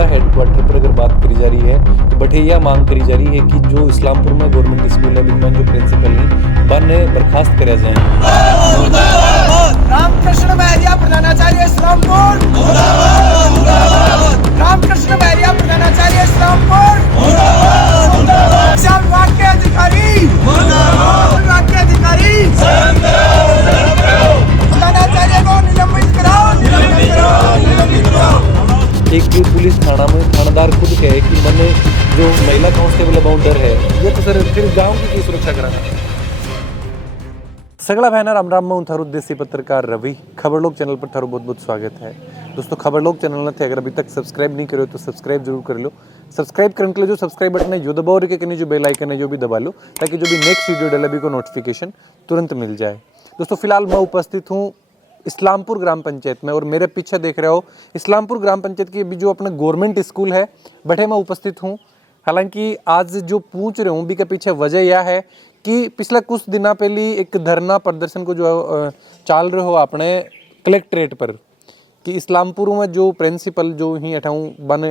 जिला हेडक्वार्टर पर अगर बात करी जा रही है तो बठैया मांग करी जा रही है कि जो इस्लामपुर में गवर्नमेंट स्कूल है बिनमान जो प्रिंसिपल हैं बन बर्खास्त करे जाएं। रामकृष्ण महरिया प्रधानाचार्य इस्लामपुर, रामकृष्ण महरिया प्रधानाचार्य इस्लामपुर, शिक्षा विभाग के अधिकारी, विभाग के अधिकारी प्रधानाचार्य को निलंबित कराओ, निलंबित कराओ, निलंबित कराओ। एक पुलिस थाना में थानेदार खुद कहे कि मैंने जो महिला कांस्टेबल बाउंडर है ये तो सर फिर गाँव की सुरक्षा कराना। सगला बहना राम राम मैं थारू देसी पत्रकार रवि खबर लोग चैनल पर थारू बहुत बहुत स्वागत है। दोस्तों खबर लोग चैनल ने अगर अभी तक सब्सक्राइब नहीं करो तो सब्सक्राइब जरूर कर लो। सब्सक्राइब करने के लिए जो सब्सक्राइब बटन है जो दबाओ और के जो बेल आइकन है जो भी दबा लो ताकि जो भी नेक्स्ट वीडियो डाले भी को नोटिफिकेशन तुरंत मिल जाए। दोस्तों फिलहाल मैं उपस्थित हूँ इस्लामपुर ग्राम पंचायत में और मेरे पीछे देख रहे हो इस्लामपुर ग्राम पंचायत की अभी जो अपना गवर्नमेंट स्कूल है बठे मैं उपस्थित हूँ। हालांकि आज जो पूछ रहे हूँ भी के पीछे वजह यह है कि पिछले कुछ दिनों पहले एक धरना प्रदर्शन को जो चाल रहे हो अपने कलेक्ट्रेट पर कि इस्लामपुर में जो प्रिंसिपल जो ही हटाऊँ बन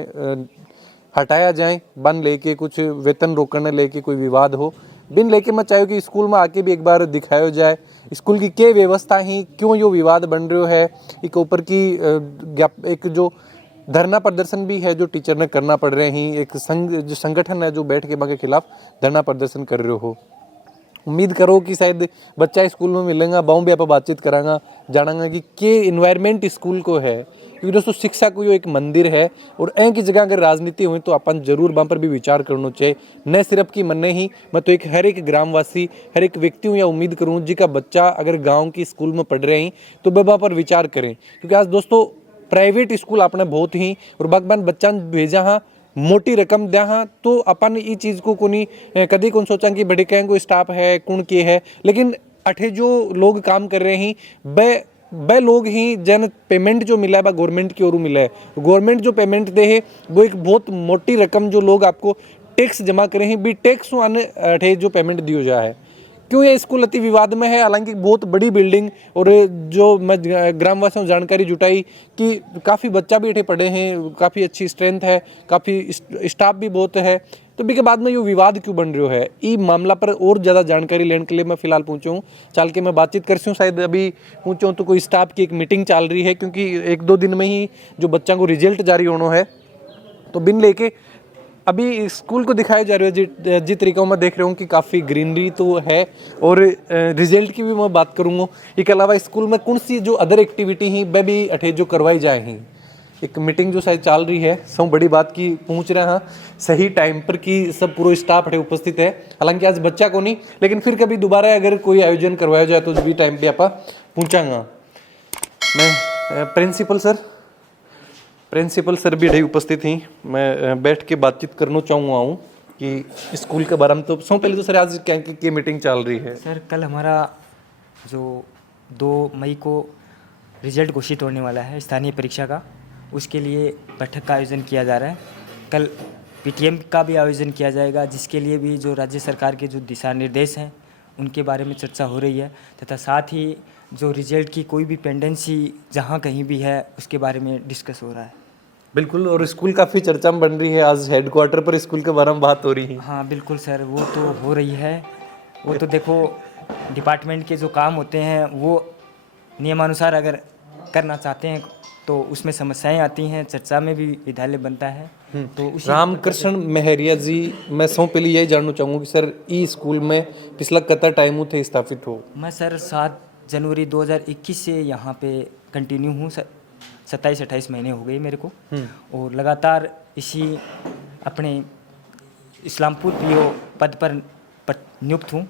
हटाया जाए बन लेके कुछ वेतन रोकने लेके कोई विवाद हो बिन लेके मैं चाहूँ कि स्कूल में आके भी एक बार दिखाया जाए स्कूल की क्या व्यवस्था ही क्यों यो विवाद बन रहे है एक ऊपर की एक जो धरना प्रदर्शन भी है जो टीचर ने करना पड़ रहे हैं एक जो संगठन है जो बैठ के के खिलाफ धरना प्रदर्शन कर रहे हो। उम्मीद करो कि शायद बच्चा स्कूल में मिलेगा बाऊ भी आप बातचीत करांगा जानांगा कि के इन्वायरमेंट स्कूल को है क्योंकि दोस्तों शिक्षा को यो एक मंदिर है और ऐ की जगह अगर राजनीति हुई तो अपन जरूर वहाँ पर भी विचार करना चाहिए न सिर्फ कि मन ही मैं तो एक हर एक ग्रामवासी हर एक व्यक्ति हूँ या उम्मीद करूँ जी का बच्चा अगर गाँव की स्कूल में पढ़ रहे हैं तो वहाँ पर विचार करें क्योंकि आज दोस्तों प्राइवेट स्कूल आपने बहुत ही और बागबान बच्चा भेजा हाँ मोटी रकम दिया हाँ तो अपन ये चीज़ को कोनी कभी कौन सोचा कि बड़े कहें कोई स्टाफ है कौन के है लेकिन अठे जो लोग काम कर रहे हैं बे लोग ही जन पेमेंट जो मिला है वह गवर्नमेंट की ओर मिला है। गवर्नमेंट जो पेमेंट दे है वो एक बहुत मोटी रकम जो लोग आपको टैक्स जमा करे हैं भी टैक्स आने अठे जो पेमेंट दियो जा है क्यों ये स्कूल अति विवाद में है। हालांकि बहुत बड़ी बिल्डिंग और जो मैं ग्रामवासियों जानकारी जुटाई कि काफ़ी बच्चा भी इठे पढ़े हैं काफ़ी अच्छी स्ट्रेंथ है काफ़ी स्टाफ भी बहुत है तो भी के बाद में ये विवाद क्यों बन रहा है ये मामला पर और ज़्यादा जानकारी लेने के लिए मैं फिलहाल पहुँचा हूँ चाल के मैं बातचीत कर हूँ शायद अभी पहुँचा हूँ तो कोई स्टाफ की एक मीटिंग चल रही है क्योंकि एक दो दिन में ही जो बच्चा को रिजल्ट जारी होना है तो बिन लेके अभी स्कूल को दिखाया जा रहा है जिस तरीक़ों में देख रहा हूँ कि काफ़ी ग्रीनरी तो है और रिजल्ट की भी मैं बात करूँगा। इसके अलावा स्कूल में कौन सी जो अदर एक्टिविटी ही वह भी अठे जो करवाई जाए हैं एक मीटिंग जो शायद चल रही है सब बड़ी बात की पहुँच रहे हैं सही टाइम पर कि सब पूरा स्टाफ अठे उपस्थित है। हालांकि आज बच्चा को नहीं लेकिन फिर कभी दोबारा अगर कोई आयोजन करवाया जाए तो भी टाइम पर आप पहुँचाऊँगा। मैं प्रिंसिपल सर भी ढी उपस्थित ही मैं बैठ के बातचीत करना चाहूँगा हूँ कि स्कूल के बारे में तो सबसे पहले तो सर आज क्या मीटिंग चल रही है। सर कल हमारा जो 2 मई को रिजल्ट घोषित होने वाला है स्थानीय परीक्षा का उसके लिए बैठक का आयोजन किया जा रहा है। कल पीटीएम का भी आयोजन किया जाएगा जिसके लिए भी जो राज्य सरकार के जो दिशा निर्देश हैं उनके बारे में चर्चा हो रही है तथा साथ ही जो रिजल्ट की कोई भी पेंडेंसी जहाँ कहीं भी है उसके बारे में डिस्कस हो रहा है। बिल्कुल और स्कूल काफ़ी चर्चा में बन रही है आज हेडक्वार्टर पर स्कूल के बारे में बात हो रही है। हाँ बिल्कुल सर वो तो हो रही है वो तो देखो डिपार्टमेंट के जो काम होते हैं वो नियमानुसार अगर करना चाहते हैं तो उसमें समस्याएं आती हैं चर्चा में भी विद्यालय बनता है। तो रामकृष्ण महरिया जी मैं सब पहले यही जानना चाहूँगा कि सर ई स्कूल में पिछला कितना टाइम थे स्थापित हो। मैं सर 7 जनवरी 2021 से यहाँ पे कंटिन्यू हूँ 27-28 महीने हो गए मेरे को और लगातार इसी अपने इस्लामपुर पीओ पद पर नियुक्त हूँ।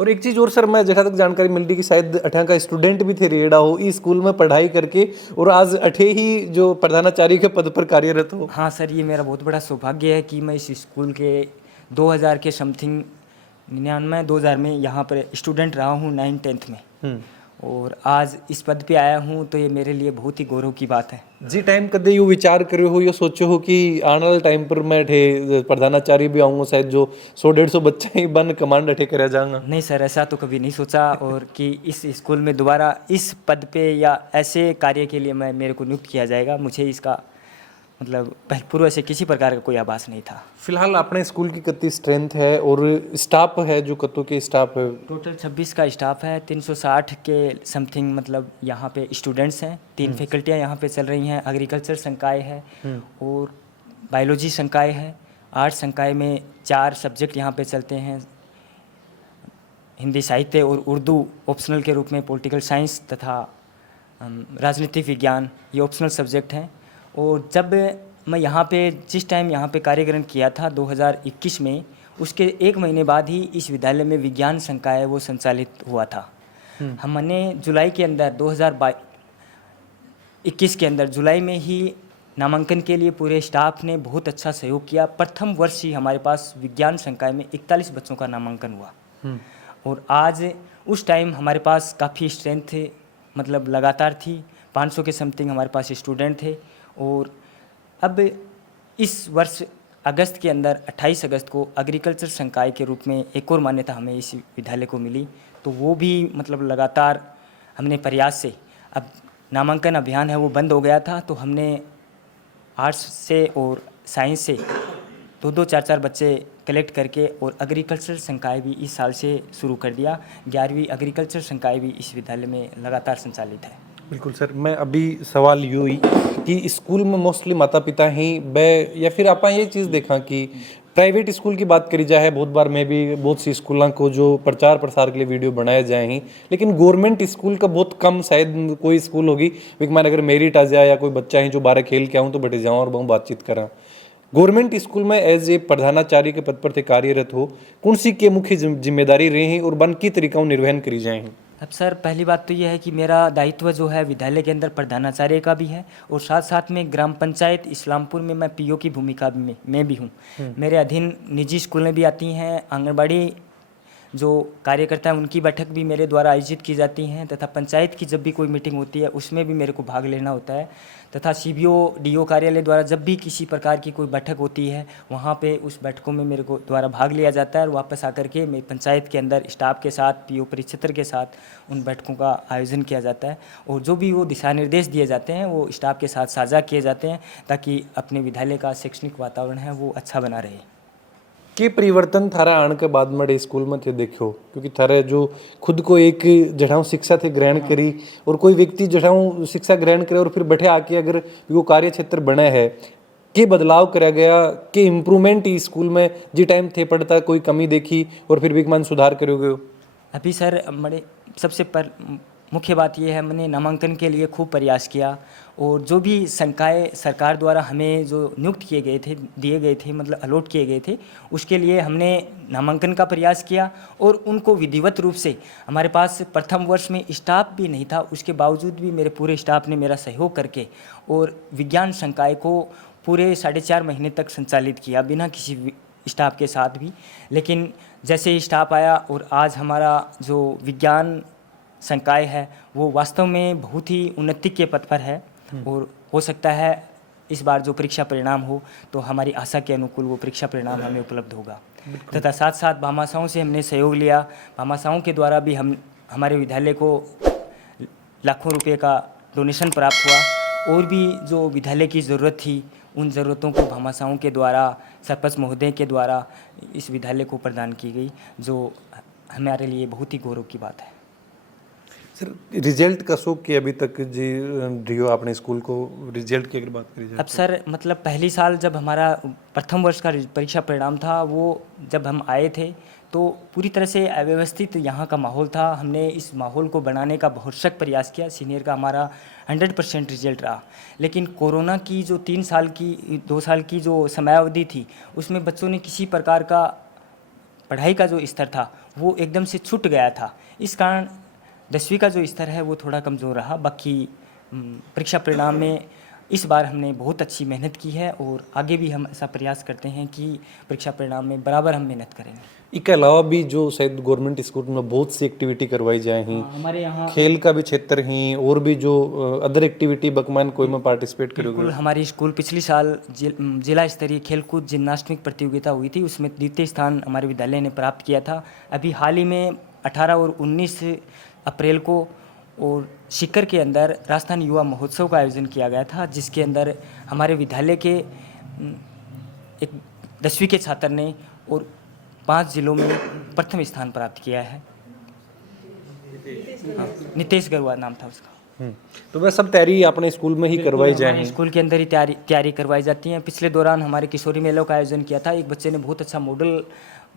और एक चीज़ और सर मैं जहाँ तक जानकारी मिल रही कि शायद अठा का स्टूडेंट भी थे रेड़ा हो इस स्कूल में पढ़ाई करके और आज अठे ही जो प्रधानाचार्य के पद पर कार्यरत हो। हाँ सर ये मेरा बहुत बड़ा सौभाग्य है कि मैं इस स्कूल के 2000 के समथिंग 99-2000 में यहाँ पर स्टूडेंट रहा हूँ 9th-10th में और आज इस पद पे आया हूँ तो ये मेरे लिए बहुत ही गौरव की बात है। जी टाइम कदे यू विचार करे हो यो सोचो हो कि आने वाले टाइम पर मैं अठे प्रधानाचार्य भी आऊँगा शायद जो 100-150 बच्चा ही बन कमांड अठे करा जाऊँगा। नहीं सर ऐसा तो कभी नहीं सोचा और कि इस स्कूल में दोबारा इस पद पे या ऐसे कार्य के लिए मेरे को नियुक्त किया जाएगा मुझे इसका मतलब पूर्व से किसी प्रकार का कोई आभास नहीं था। फिलहाल अपने स्कूल की कितनी स्ट्रेंथ है और स्टाफ है जो कतों के स्टाफ है? टोटल 26 का स्टाफ है, 360 के समथिंग मतलब यहाँ पे स्टूडेंट्स हैं। 3 फैकल्टियाँ यहाँ पे चल रही हैं। एग्रीकल्चर संकाय है और बायोलॉजी संकाय है। आर्ट्स संकाय में 4 सब्जेक्ट यहाँ पे चलते हैं, हिंदी साहित्य और उर्दू ऑप्शनल के रूप में, पॉलिटिकल साइंस तथा राजनीतिक विज्ञान ये ऑप्शनल सब्जेक्ट हैं। और जब मैं यहाँ पे जिस टाइम यहाँ पे कार्य ग्रहण किया था 2021 में, उसके 1 महीने बाद ही इस विद्यालय में विज्ञान संकाय वो संचालित हुआ था। हमने जुलाई के अंदर 2021 के अंदर जुलाई में ही नामांकन के लिए पूरे स्टाफ ने बहुत अच्छा सहयोग किया। प्रथम वर्ष ही हमारे पास विज्ञान संकाय में 41 बच्चों का नामांकन हुआ। और आज उस टाइम हमारे पास काफ़ी स्ट्रेंथ मतलब लगातार थी, 500 के समथिंग हमारे पास स्टूडेंट थे। और अब इस वर्ष अगस्त के अंदर 28 अगस्त को एग्रीकल्चर संकाय के रूप में एक और मान्यता हमें इस विद्यालय को मिली। तो वो भी मतलब लगातार हमने प्रयास से, अब नामांकन अभियान है वो बंद हो गया था, तो हमने आर्ट्स से और साइंस से 2-2, 4-4 बच्चे कलेक्ट करके और एग्रीकल्चर संकाय भी इस साल से शुरू कर दिया। 11वीं एग्रीकल्चर संकाय भी इस विद्यालय में लगातार संचालित है। बिल्कुल सर, मैं अभी सवाल यूँ ही कि स्कूल में मोस्टली माता पिता ही बै या फिर आप ये चीज़ देखा कि प्राइवेट स्कूल की बात करी जाए, बहुत बार मैं भी बहुत सी स्कूलों को जो प्रचार प्रसार के लिए वीडियो बनाए जाए ही, लेकिन गवर्नमेंट स्कूल का बहुत कम, शायद कोई स्कूल होगी विकमान अगर मेरिट आ जाए या कोई बच्चा है जो 12 खेल के आऊँ तो बैठे जाऊँ और बहुत बातचीत करा। गवर्नमेंट स्कूल में एज ए प्रधानाचार्य के पद पर थे कार्यरत हो, कौन सी के मुख्य जिम्मेदारी रही हैं और बन की तरीकाओं निर्वहन करी जाए? अब सर पहली बात तो यह है कि मेरा दायित्व जो है विद्यालय के अंदर प्रधानाचार्य का भी है और साथ साथ में ग्राम पंचायत इस्लामपुर में मैं पीओ की भूमिका में भी हूँ। मेरे अधीन निजी स्कूलें भी आती हैं, आंगनबाड़ी जो कार्यकर्ता हैं उनकी बैठक भी मेरे द्वारा आयोजित की जाती हैं तथा पंचायत की जब भी कोई मीटिंग होती है उसमें भी मेरे को भाग लेना होता है तथा सीबीओ डीओ कार्यालय द्वारा जब भी किसी प्रकार की कोई बैठक होती है वहाँ पे उस बैठकों में मेरे को द्वारा भाग लिया जाता है और वापस आकर के मेरी पंचायत के अंदर स्टाफ के साथ, पीओ परिक्षेत्र के साथ उन बैठकों का आयोजन किया जाता है और जो भी वो दिशा निर्देश दिए जाते हैं वो स्टाफ के साथ साझा किए जाते हैं ताकि अपने विद्यालय का शैक्षणिक वातावरण है वो अच्छा बना रहे। के परिवर्तन थारा आने के बाद में स्कूल में थे देखो, क्योंकि थारे जो खुद को एक जठाऊ शिक्षा थे ग्रहण करी और कोई व्यक्ति जठाऊ शिक्षा ग्रहण करे और फिर बैठे आके अगर वो कार्य क्षेत्र बने है, के बदलाव करा गया, के इम्प्रूवमेंट इस स्कूल में जी टाइम थे पढ़ता कोई कमी देखी और फिर विकमान सुधार करोगे? अभी सर मेरे सबसे मुख्य बात यह है, मैंने नामांकन के लिए खूब प्रयास किया और जो भी संकाय सरकार द्वारा हमें जो नियुक्त किए गए थे, दिए गए थे, मतलब अलॉट किए गए थे, उसके लिए हमने नामांकन का प्रयास किया और उनको विधिवत रूप से, हमारे पास प्रथम वर्ष में स्टाफ भी नहीं था, उसके बावजूद भी मेरे पूरे स्टाफ ने मेरा सहयोग करके और विज्ञान संकाय को पूरे 4.5 महीने तक संचालित किया बिना किसी स्टाफ के साथ भी। लेकिन जैसे ही स्टाफ आया और आज हमारा जो विज्ञान संकाय है वो वास्तव में बहुत ही उन्नति के पथ पर है और हो सकता है इस बार जो परीक्षा परिणाम हो तो हमारी आशा के अनुकूल वो परीक्षा परिणाम हमें उपलब्ध होगा। तथा साथ साथ भामाशाहों से हमने सहयोग लिया। भामाशाहों के द्वारा भी हमारे विद्यालय को लाखों रुपए का डोनेशन प्राप्त हुआ और भी जो विद्यालय की ज़रूरत थी उन ज़रूरतों को भामाशाहों के द्वारा, सरपंच महोदय के द्वारा इस विद्यालय को प्रदान की गई, जो हमारे लिए बहुत ही गौरव की बात है। सर रिजल्ट का शौक कि अभी तक जी रियो अपने स्कूल को रिजल्ट की अगर बात करी जाए? अब सर मतलब पहली साल जब हमारा प्रथम वर्ष का परीक्षा परिणाम था वो जब हम आए थे तो पूरी तरह से अव्यवस्थित यहाँ का माहौल था। हमने इस माहौल को बनाने का बहुत सख्त प्रयास किया। सीनियर का हमारा 100% रिजल्ट रहा, लेकिन कोरोना की जो 2 साल की जो समयावधि थी उसमें बच्चों ने किसी प्रकार का पढ़ाई का जो स्तर था वो एकदम से छूट गया था। इस कारण 10वीं का जो स्तर है वो थोड़ा कमज़ोर रहा। बाकी परीक्षा परिणाम में इस बार हमने बहुत अच्छी मेहनत की है और आगे भी हम ऐसा प्रयास करते हैं कि परीक्षा परिणाम में बराबर हम मेहनत करेंगे। इसके अलावा भी जो शायद गवर्नमेंट स्कूल में बहुत सी एक्टिविटी करवाई जाए हैं, हमारे यहाँ खेल का भी क्षेत्र ही और भी जो अदर एक्टिविटी बकमान कोई में पार्टिसिपेट करोगे? बिल्कुल, हमारी स्कूल पिछली साल जिला स्तरीय खेलकूद जिम्नास्टिक प्रतियोगिता हुई थी, उसमें द्वितीय स्थान हमारे विद्यालय ने प्राप्त किया था। अभी हाल ही में 18 और 19 अप्रैल को और सीकर के अंदर राजस्थान युवा महोत्सव का आयोजन किया गया था, जिसके अंदर हमारे विद्यालय के एक 10वीं के छात्र ने और 5 जिलों में प्रथम स्थान प्राप्त किया है। हाँ, नितेश गरुआ नाम था उसका। तो वह सब तैयारी अपने स्कूल में ही करवाई हमारे जाए। स्कूल के अंदर ही तैयारी करवाई जाती है। पिछले दौरान हमारे किशोरी मेलों का आयोजन किया था, एक बच्चे ने बहुत अच्छा मॉडल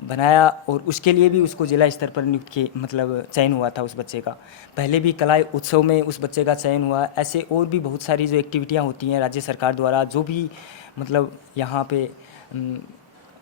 बनाया और उसके लिए भी उसको जिला स्तर पर नियुक्त की मतलब चयन हुआ था उस बच्चे का। पहले भी कला उत्सव में उस बच्चे का चयन हुआ। ऐसे और भी बहुत सारी जो एक्टिविटियाँ होती हैं राज्य सरकार द्वारा, जो भी मतलब यहाँ पे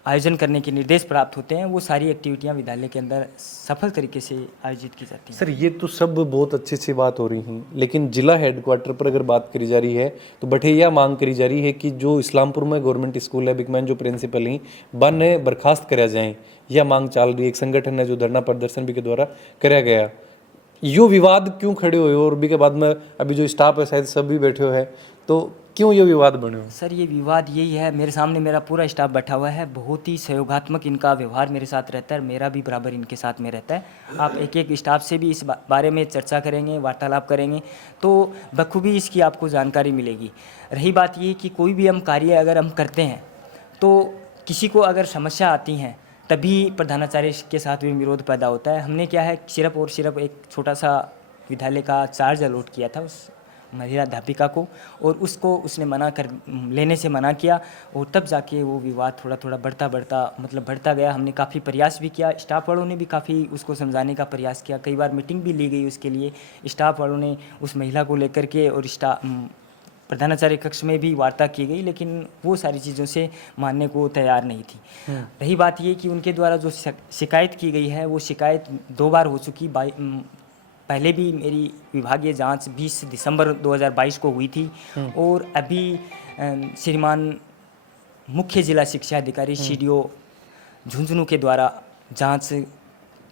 आयोजन करने के निर्देश प्राप्त होते हैं, वो सारी एक्टिविटियाँ विद्यालय के अंदर सफल तरीके से आयोजित की जाती हैं। सर ये तो सब बहुत अच्छी अच्छी बात हो रही हैं, लेकिन जिला हेडक्वार्टर पर अगर बात करी जा रही है तो बठैया मांग करी जा रही है कि जो इस्लामपुर में गवर्नमेंट स्कूल है, बिगमैन जो प्रिंसिपल हैं बन बर्खास्त करा जाए। यह मांग चल रही है। एक संगठन है जो धरना प्रदर्शन भी के द्वारा कराया गया। यो विवाद क्यों खड़े हुए हो? और भी के बाद में अभी जो स्टाफ है शायद सब भी बैठे हुए हैं, तो क्यों ये विवाद बने हो? सर ये विवाद यही है, मेरे सामने मेरा पूरा स्टाफ बैठा हुआ है, बहुत ही सहयोगात्मक इनका व्यवहार मेरे साथ रहता है, मेरा भी बराबर इनके साथ में रहता है। आप एक एक स्टाफ से भी इस बारे में चर्चा करेंगे, वार्तालाप करेंगे तो बखूबी इसकी आपको जानकारी मिलेगी। रही बात ये कि कोई भी हम कार्य अगर हम करते हैं तो किसी को अगर समस्या आती हैं तभी प्रधानाचार्य के साथ भी विरोध पैदा होता है। हमने क्या है सिर्फ और सिर्फ एक छोटा सा विद्यालय का चार्ज अलॉट किया था उस महिला अध्यापिका को, और उसको उसने लेने से मना किया, और तब जाके वो विवाद थोड़ा थोड़ा बढ़ता गया। हमने काफ़ी प्रयास भी किया, स्टाफ वालों ने भी काफ़ी उसको समझाने का प्रयास किया, कई बार मीटिंग भी ली गई उसके लिए स्टाफ वालों ने उस महिला को लेकर के, और प्रधानाचार्य कक्ष में भी वार्ता की गई, लेकिन वो सारी चीज़ों से मानने को तैयार नहीं थी। रही बात ये कि उनके द्वारा जो शिकायत की गई है वो शिकायत 2 बार हो चुकी। पहले भी मेरी विभागीय जांच 20 दिसंबर 2022 को हुई थी, और अभी श्रीमान मुख्य जिला शिक्षा अधिकारी CDO झुंझुनू के द्वारा जांच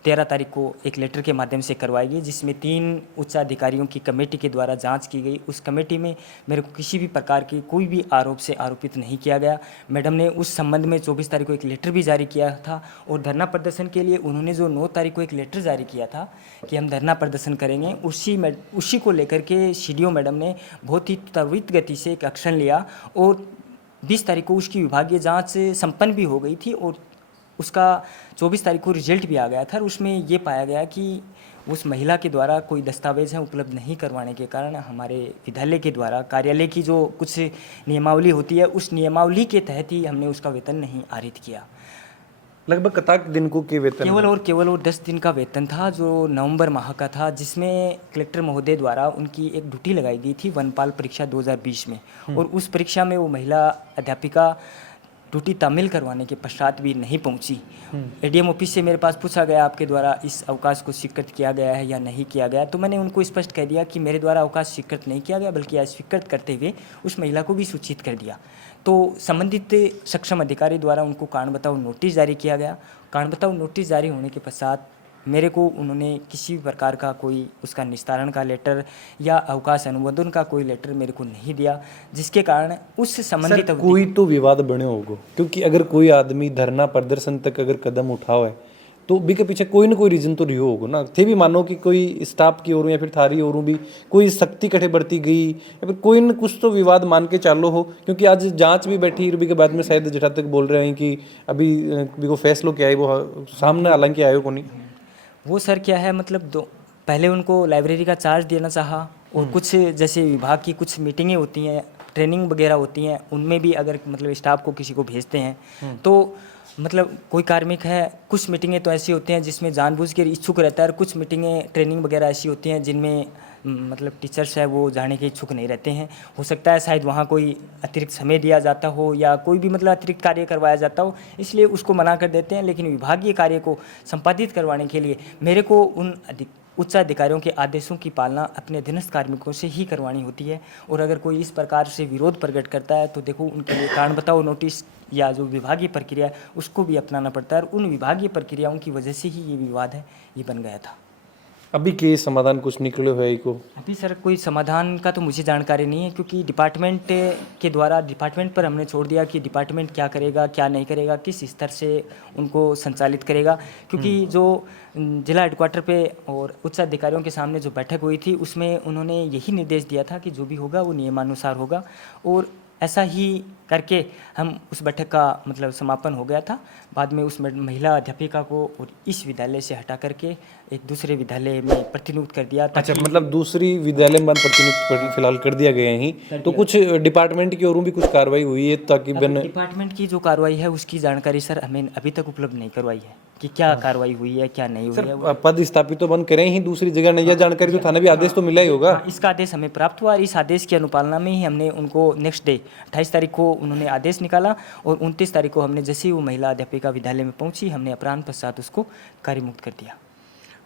13 तारीख को एक लेटर के माध्यम से करवाई गई, जिसमें 3 उच्च अधिकारियों की कमेटी के द्वारा जांच की गई। उस कमेटी में मेरे को किसी भी प्रकार की कोई भी आरोप से आरोपित नहीं किया गया। मैडम ने उस संबंध में 24 तारीख को एक लेटर भी जारी किया था, और धरना प्रदर्शन के लिए उन्होंने जो 9 तारीख को एक लेटर जारी किया था कि हम धरना प्रदर्शन करेंगे, उसी को लेकर के CDO मैडम ने बहुत ही त्वरित गति से एक एक्शन लिया, और 20 तारीख को उसकी विभागीय जाँच संपन्न भी हो गई थी, और उसका 24 तारीख को रिजल्ट भी आ गया था। उसमें ये पाया गया कि उस महिला के द्वारा कोई दस्तावेज है उपलब्ध नहीं करवाने के कारण हमारे विद्यालय के द्वारा कार्यालय की जो कुछ नियमावली होती है, उस नियमावली के तहत ही हमने उसका वेतन नहीं आरित किया। लगभग कताक दिन को के वेतन केवल और 10 दिन का वेतन था, जो नवंबर माह का था, जिसमें कलेक्टर महोदय द्वारा उनकी एक ड्यूटी लगाई गई थी वनपाल परीक्षा 2020 में, और उस परीक्षा में वो महिला अध्यापिका ड्यूटी तामील करवाने के पश्चात भी नहीं पहुंची। ADM ऑफिस से मेरे पास पूछा गया आपके द्वारा इस अवकाश को स्वीकृत किया गया है या नहीं किया गया, तो मैंने उनको स्पष्ट कह दिया कि मेरे द्वारा अवकाश स्वीकृत नहीं किया गया, बल्कि अस्वीकृत करते हुए उस महिला को भी सूचित कर दिया। तो संबंधित सक्षम अधिकारी द्वारा उनको कारण बताओ नोटिस जारी किया गया। कारण बताओ नोटिस जारी होने के पश्चात मेरे को उन्होंने किसी भी प्रकार का कोई उसका निस्तारण का लेटर या अवकाश अनुमोदन का कोई लेटर मेरे को नहीं दिया, जिसके कारण उस संबंधित कोई तो विवाद बने होगा, क्योंकि अगर कोई आदमी धरना प्रदर्शन तक अगर कदम उठाओ है तो भी के पीछे कोई ना कोई रीजन तो रिहो होगा ना। थे भी मानो कि कोई स्टाफ की ओर या फिर थारी ओर भी कोई सख्ती कठे बढ़ती गई, या फिर कोई न कुछ तो विवाद मान के चालो हो, क्योंकि आज जांच भी बैठी रूबी के बाद में शायद जटा तक बोल रहे हैं कि अभी को फैसलो क्या है वो सामने हालांकि आयो को नहीं। वो सर क्या है मतलब पहले उनको लाइब्रेरी का चार्ज देना चाहा, और कुछ जैसे विभाग की कुछ मीटिंगें होती हैं, ट्रेनिंग वगैरह होती हैं, उनमें भी अगर मतलब स्टाफ को किसी को भेजते हैं तो मतलब कोई कार्मिक है, कुछ मीटिंगें तो ऐसी होती हैं जिसमें जानबूझ के इच्छुक रहता है, और कुछ मीटिंगें ट्रेनिंग वगैरह ऐसी होती हैं जिनमें मतलब टीचर्स है वो जाने के इच्छुक नहीं रहते हैं। हो सकता है शायद वहाँ कोई अतिरिक्त समय दिया जाता हो या कोई भी मतलब अतिरिक्त कार्य करवाया जाता हो, इसलिए उसको मना कर देते हैं। लेकिन विभागीय कार्य को संपादित करवाने के लिए मेरे को उन उच्च अधिकारियों के आदेशों की पालना अपने अधीनस्थ कार्मिकों से ही करवानी होती है, और अगर कोई इस प्रकार से विरोध प्रकट करता है तो देखो उनके लिए कारण बताओ नोटिस या जो विभागीय प्रक्रिया है उसको भी अपनाना पड़ता है, और उन विभागीय प्रक्रियाओं की वजह से ही ये विवाद है ये बन गया था। अभी के समाधान कुछ निकले है को? अभी सर कोई समाधान का तो मुझे जानकारी नहीं है, क्योंकि डिपार्टमेंट के द्वारा डिपार्टमेंट पर हमने छोड़ दिया कि डिपार्टमेंट क्या करेगा क्या नहीं करेगा, किस स्तर से उनको संचालित करेगा। क्योंकि जो जिला हेडक्वार्टर पे और उच्च अधिकारियों के सामने जो बैठक हुई थी उसमें उन्होंने यही निर्देश दिया था कि जो भी होगा वो नियमानुसार होगा, और ऐसा ही करके हम उस बैठक का मतलब समापन हो गया था। बाद में उस महिला अध्यापिका को और इस विद्यालय से हटा करके एक दूसरे विद्यालय में प्रतिनियुक्त कर दिया। अच्छा, मतलब दूसरी विद्यालय में प्रतिनियुक्त फिलहाल कर दिया गया ही, तो कुछ डिपार्टमेंट की ओरों भी कुछ कार्रवाई हुई है ताकि डिपार्टमेंट की जो कार्रवाई है उसकी जानकारी सर हमें अभी तक उपलब्ध नहीं करवाई है कि क्या कार्रवाई हुई है क्या नहीं हुई है। पद स्थापित तो बंद करें ही दूसरी जगह नहीं, यह जानकारी तो थाना भी आदेश तो मिला ही होगा। इसका आदेश हमें प्राप्त हुआ, इस आदेश की अनुपालना में ही हमने उनको नेक्स्ट डे 28 तारीख को उन्होंने आदेश निकाला, और 29 तारीख को हमने जैसे ही वो महिला अध्यापिका विद्यालय में पहुंची हमने अपराह्न पश्चात उसको कार्यमुक्त कर दिया।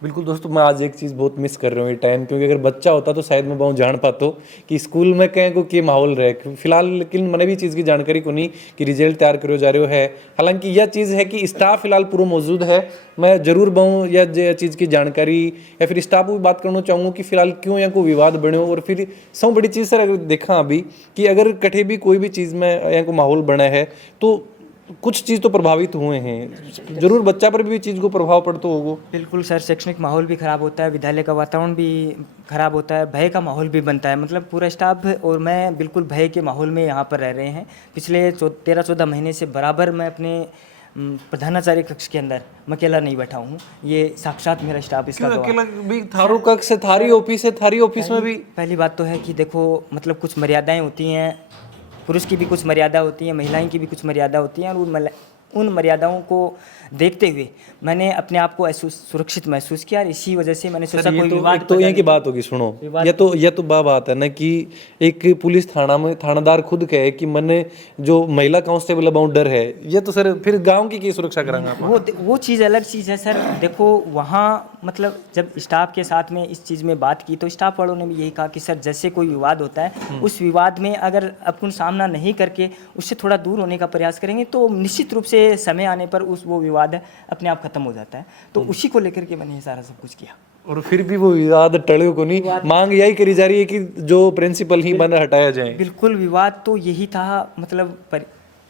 बिल्कुल दोस्तों, मैं आज एक चीज़ बहुत मिस कर रहा हूँ ये टाइम, क्योंकि अगर बच्चा होता तो शायद मैं बहुत जान पाता कि स्कूल में कहीं को क्या माहौल रहे। फिलहाल लेकिन मैंने भी चीज़ की जानकारी को नहीं कि रिजल्ट तैयार करो जा रहे हो है। हालांकि यह चीज़ है कि स्टाफ फिलहाल पूरा मौजूद है। मैं जरूर बहुँ यह चीज़ की जानकारी या फिर स्टाफ को भी बात करना चाहूँगा कि फिलहाल क्यों यहाँ को विवाद बने। और फिर सब बड़ी चीज़ सर अगर देखा अभी कि अगर कठे भी कोई भी चीज़ में यहाँ को माहौल बना है तो कुछ चीज़ तो प्रभावित हुए हैं, जरूर बच्चा पर भी चीज़ को प्रभाव पड़ता होगा। बिल्कुल सर, शैक्षणिक माहौल भी ख़राब होता है, विद्यालय का वातावरण भी ख़राब होता है, भय का माहौल भी बनता है। मतलब पूरा स्टाफ और मैं बिल्कुल भय के माहौल में यहाँ पर रह रहे हैं पिछले 13-14 महीने से। बराबर मैं अपने प्रधानाचार्य कक्ष के अंदर मैं अकेला नहीं बैठा हूँ, ये साक्षात मेरा स्टाफ इसका अकेला भी थारो कक्ष है, थारी ऑफिस में भी। पहली बात तो है कि देखो मतलब कुछ मर्यादाएं होती हैं, पुरुष की भी कुछ मर्यादा होती है, महिलाएं की भी कुछ मर्यादा होती हैं, और उन मर्यादाओं को देखते हुए मैंने अपने आप को सुरक्षित महसूस किया, और इसी वजह से मैंने सोचा कोई विवाद तो यहाँ की बात होगी। सुनो, यह तो बात है ना कि एक पुलिस थाना में थानादार खुद कहे कि मैंने जो महिला कांस्टेबल अबाउट डर है, ये तो सर फिर गांव की सुरक्षा करांगा। वो चीज़ अलग चीज़ है सर। देखो वहाँ मतलब जब स्टाफ के साथ में इस चीज़ में बात की तो स्टाफ वालों ने भी यही कहा कि सर जैसे कोई विवाद होता है उस विवाद में अगर अपन सामना नहीं करके उससे थोड़ा दूर होने का प्रयास करेंगे तो निश्चित रूप से समय आने पर वो विवाद है अपने आप खत्म हो जाता है। तो उसी को लेकर के मैंने ये सारा सब कुछ किया, और फिर भी वो विवाद टले को नहीं, मांग यही करी जा रही है कि जो प्रिंसिपल ही बंद हटाया जाए। बिल्कुल, विवाद तो यही था। मतलब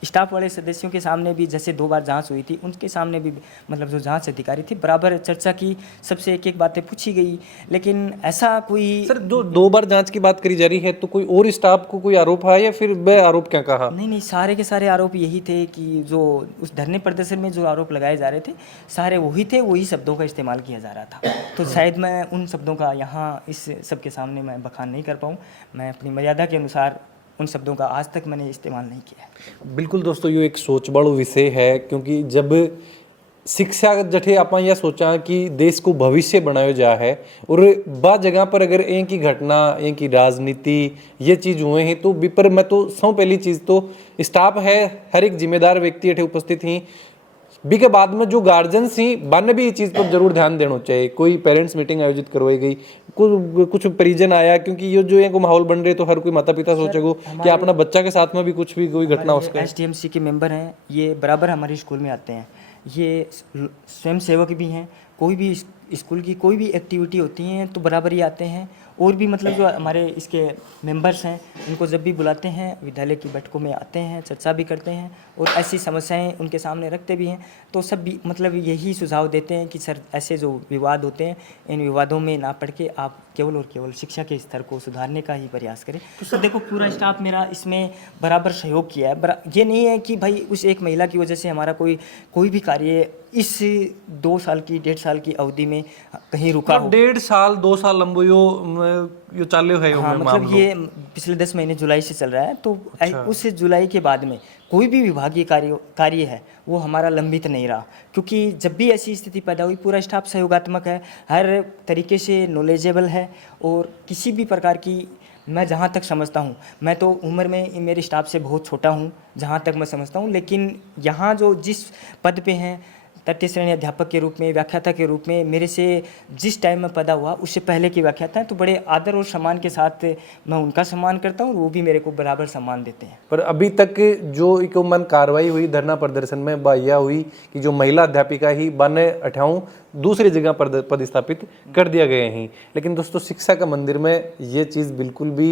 स्टाफ वाले सदस्यों के सामने भी जैसे 2 बार जांच हुई थी, उनके सामने भी मतलब जो जांच अधिकारी थी बराबर चर्चा की, सबसे एक एक बातें पूछी गई, लेकिन ऐसा कोई सर 2 बार जांच की बात करी जा रही है तो कोई और स्टाफ को कोई आरोप है या फिर बे आरोप क्या कहा? नहीं, सारे के सारे आरोप यही थे कि जो उस धरने प्रदर्शन में जो आरोप लगाए जा रहे थे सारे वही थे, वही शब्दों का इस्तेमाल किया जा रहा था। तो शायद मैं उन शब्दों का यहाँ इस सबके सामने मैं बखान नहीं कर पाऊँ। मैं अपनी मर्यादा के अनुसार उन शब्दों का आज तक मैंने इस्तेमाल नहीं किया है। बिल्कुल दोस्तों, ये एक सोच वाला विषय है, क्योंकि जब शिक्षा जठे आप यह सोचा कि देश को भविष्य बनाया जा है और बाद जगह पर अगर एक की घटना एक की राजनीति ये चीज़ हुए हैं तो विपर मैं तो सब पहली चीज़ तो स्टाफ है, हर एक जिम्मेदार व्यक्ति अठे उपस्थित ही बी के बाद में जो गार्जियंस ही बाने भी ये चीज़ पर जरूर ध्यान देना चाहिए। कोई पेरेंट्स मीटिंग आयोजित करवाई गई, कुछ परिजन आया, क्योंकि ये जो एक माहौल बन रहे तो हर कोई माता पिता सोचेगो कि अपना बच्चा के साथ में भी कुछ भी कोई घटना हो सके। SDMC के मेंबर हैं, ये बराबर हमारे स्कूल में आते हैं, ये स्वयं सेवक भी हैं, कोई भी स्कूल की कोई भी एक्टिविटी होती हैं तो बराबर ही आते हैं। और भी मतलब जो हमारे इसके मेंबर्स हैं उनको जब भी बुलाते हैं विद्यालय की बैठकों में आते हैं, चर्चा भी करते हैं और ऐसी समस्याएं उनके सामने रखते भी हैं। तो सब भी मतलब यही सुझाव देते हैं कि सर ऐसे जो विवाद होते हैं इन विवादों में ना पड़ के आप केवल और केवल शिक्षा के स्तर को सुधारने का ही प्रयास करें। तो देखो पूरा स्टाफ मेरा इसमें बराबर सहयोग किया है। ये नहीं है कि भाई उस एक महिला की वजह से हमारा कोई भी कार्य इस 2 साल की 1.5 साल की अवधि में कहीं रुका हो। 1.5 साल 2 साल लंबो यो चाले है। हाँ, मतलब ये पिछले 10 महीने जुलाई से चल रहा है। तो उस जुलाई के बाद में कोई भी विभागीय कार्य है वो हमारा लंबित नहीं रहा, क्योंकि जब भी ऐसी स्थिति पैदा हुई पूरा स्टाफ सहयोगात्मक है, हर तरीके से नॉलेजेबल है। और किसी भी प्रकार की मैं जहाँ तक समझता हूँ, मैं तो उम्र में मेरे स्टाफ से बहुत छोटा हूँ जहाँ तक मैं समझता हूँ, लेकिन यहाँ जो जिस पद पे हैं तृतीय श्रेणी अध्यापक के रूप में, व्याख्याता के रूप में मेरे से जिस टाइम में पैदा हुआ उससे पहले की व्याख्याता हैं, तो बड़े आदर और सम्मान के साथ मैं उनका सम्मान करता हूँ और वो भी मेरे को बराबर सम्मान देते हैं। पर अभी तक जो एक मन कार्रवाई हुई धरना प्रदर्शन में यह हुई कि जो महिला अध्यापिका ही 92 दूसरी जगह पर पदस्थापित कर दिया गए हैं, लेकिन दोस्तों शिक्षा का मंदिर में ये चीज़ बिल्कुल भी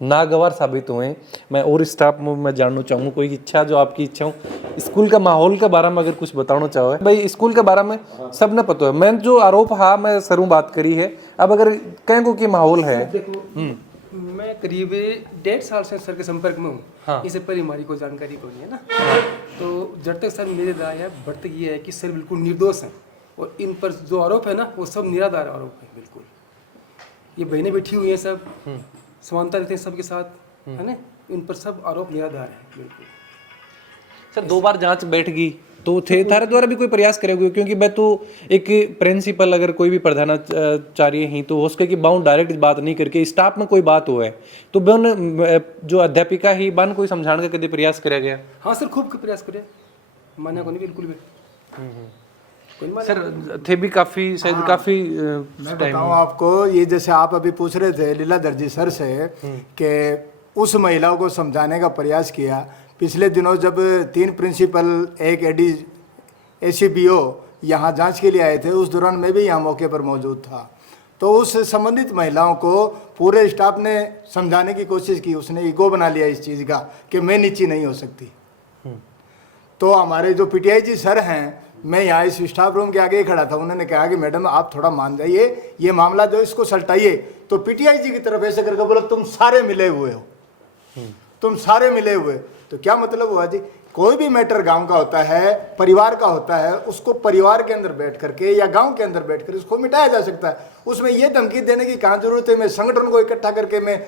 नागवार साबित हुए। मैं और स्टाफ में मैं जानना चाहूँ कोई इच्छा जो आपकी इच्छा हो स्कूल का माहौल के बारे में अगर कुछ बताना चाहो भाई। स्कूल के बारे में सब ने पता है, मैं जो आरोप हाँ मैं सरू बात करी है। अब अगर कहें को कि माहौल है, देखो मैं करीब 1.5 साल से सर के संपर्क में हूँ। हाँ। इससे पहले हमारी कोई जानकारी को नहीं है ना। तो जब तक सर मेरी राय है बढ़ तक ये है कि सर बिल्कुल निर्दोष हैं और इन पर जो आरोप है ना वो सब निराधार आरोप है। बिल्कुल ये बहनें बैठी हुई हैं, सब समानता रहते हैं सबके साथ, है ना। इन पर सब आरोप निराधार है। बिल्कुल सर 2 बार जांच बैठ गई तो थे थारे द्वारा भी कोई प्रयास करेगा? क्योंकि मैं तो एक प्रिंसिपल अगर कोई भी प्रधानाचार्य ही तो हो सके कि बाउंड डायरेक्ट बात नहीं करके स्टाफ में कोई बात हुआ है तो बन जो अध्यापिका ही बन कोई समझाने का कभी प्रयास करा गया? हाँ सर खूब प्रयास करे, मान्य को नहीं बिल्कुल भी। सर थे भी काफी शायद काफी मैं बताऊं आपको, ये जैसे आप अभी पूछ रहे थे लीलाधर जी सर से कि उस महिलाओं को समझाने का प्रयास किया। पिछले दिनों जब 3 प्रिंसिपल एक ACBO यहाँ जांच के लिए आए थे, उस दौरान मैं भी यहाँ मौके पर मौजूद था। तो उस संबंधित महिलाओं को पूरे स्टाफ ने समझाने की कोशिश की। उसने ईगो बना लिया इस चीज़ का कि मैं नीची नहीं हो सकती। तो हमारे जो PTI जी सर हैं, मैं यहाँ इस स्टाफ रूम के आगे ही खड़ा था, उन्होंने कहा कि मैडम आप थोड़ा मान जाइए, ये मामला जो इसको सलटाइए। तो PTI जी की तरफ ऐसे करके बोला तुम सारे मिले हुए हो, तुम सारे मिले हुए। तो क्या मतलब हुआ जी? कोई भी मैटर गांव का होता है, परिवार का होता है, उसको परिवार के अंदर बैठ करके या गांव के अंदर बैठ कर उसको मिटाया जा सकता है। उसमें ये धमकी देने की कहाँ जरूरत है? मैं संगठन को इकट्ठा करके मैं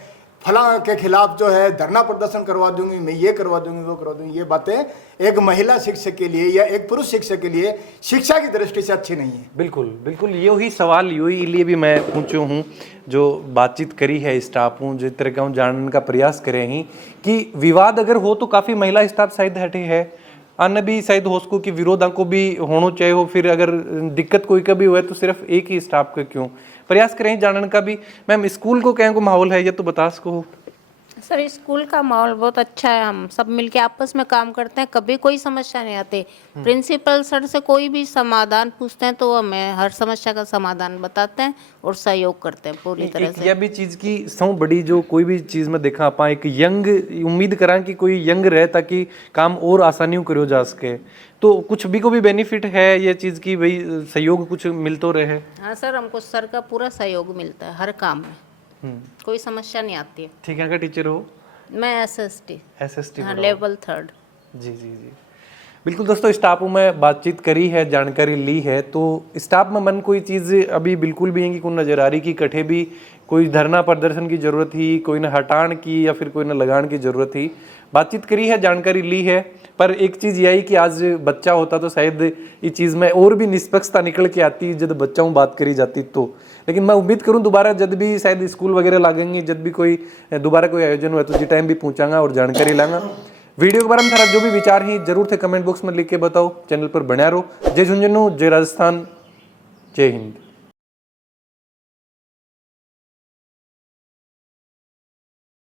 फलां के खिलाफ जो है धरना प्रदर्शन करवा दूंगी, मैं ये करवा दूंगी, वो करवा दूंगी। ये बातें एक महिला शिक्षक के लिए या एक पुरुष शिक्षक के लिए शिक्षा की दृष्टि से अच्छी नहीं है। बिल्कुल बिल्कुल यही सवाल यही लिए भी मैं पूछू हूँ, जो बातचीत करी है स्टाफ हूँ जिस तरह का जानने का प्रयास करे ही कि विवाद अगर हो तो काफ़ी महिला स्टाफ शायद हटे है, अन्य भी शायद हो सको कि विरोधा को भी होना चाहिए हो। फिर अगर दिक्कत कोई का भी हुआ तो सिर्फ एक ही स्टाफ का क्यों? प्रयास करें जानने का भी। मैम स्कूल को कहें को माहौल है ये तो बता सको? सर स्कूल का माहौल बहुत अच्छा है, हम सब मिलके आपस में काम करते हैं, कभी कोई समस्या नहीं आती। प्रिंसिपल सर से कोई भी समाधान पूछते हैं तो हमें हर समस्या का समाधान बताते हैं और सहयोग करते हैं पूरी तरह से। यह भी चीज़ की सौ बड़ी जो कोई भी चीज़ में देखा आप एक यंग उम्मीद करा कि कोई यंग रहे ताकि काम और आसानी करो जा सके, तो कुछ भी को भी बेनिफिट है ये चीज़ की भाई सहयोग कुछ मिलता रहे? हाँ सर हमको सर का पूरा सहयोग मिलता है हर काम में, कोई समस्या नहीं आती है। ठीक है, का टीचर हो? मैं SST हाँ लेवल 3। जी जी जी बिल्कुल दोस्तों, स्टाफ में बातचीत करी है, जानकारी ली है, तो स्टाफ में मन कोई चीज़ अभी बिल्कुल भी है कि कोई नजर आ रही कि कठे भी कोई धरना प्रदर्शन की जरूरत ही, कोई न हटान की या फिर कोई न लगान की जरूरत ही। बातचीत करी है, जानकारी ली है, पर एक चीज़ यही कि आज बच्चा होता तो शायद इस चीज़ में और भी निष्पक्षता निकल के आती जब बच्चाओं बात करी जाती तो। लेकिन मैं उम्मीद करूं दोबारा जब भी शायद स्कूल वगैरह लागेंगे, जब भी कोई दोबारा कोई आयोजन हुआ तो जी टाइम भी पहुंचाऊंगा और जानकारी लाऊंगा। वीडियो के बारे में थारा जो भी विचार ही जरूर थे कमेंट बॉक्स में लिख के बताओ। चैनल पर बना रहो। जय झुंझुनू, जय राजस्थान, जय हिंद।